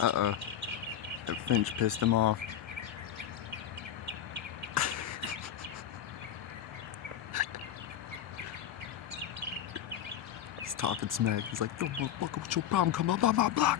Uh-oh. That Finch pissed him off. He's talking smack. He's like, "Yo, motherfucker, what's your problem? Come on, blah, blah, blah."